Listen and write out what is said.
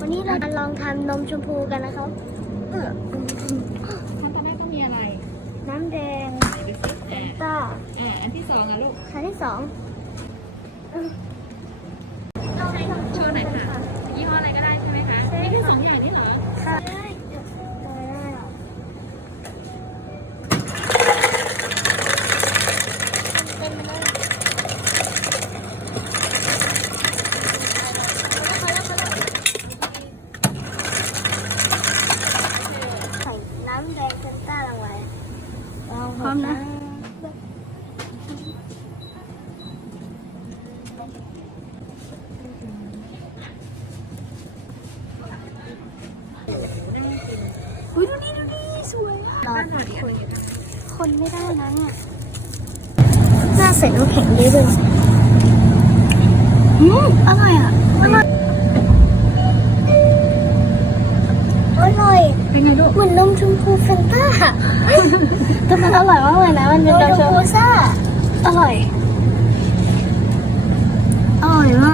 วันนี้เราจะลองทำนมชมพูกันนะครับเออขั้นตอนแรกต้องมีอะไร น้ำแดงไหนดูสิอ่าต้าอ่าอันที่สองอะลูกชั้นที่สอง โชว์หน่อยค่ะ ยี่ห้ออะไรก็ได้ใช่ไหมคะมีแค่สองอย่างนี่เหรอ ค่ะได้ได้หรอเป็นไปได้ใส่น้ำแดงเซนต้าลงไป พร้อมนะอุ้ยดูนี่ดูนี่สวยอะรอคนคนไม่ได้นะเนี่ยหน้าใส่น้ำแข็งเยอะเลยอืมอร่อยอะอร่อยอร่อยเป็นไงลูกเหมือนนมชมพูเฟนต้า แต่มันอร่อยมากเลยนะมันเป็นโดโชโกซ่อร่อย อร่อยมาก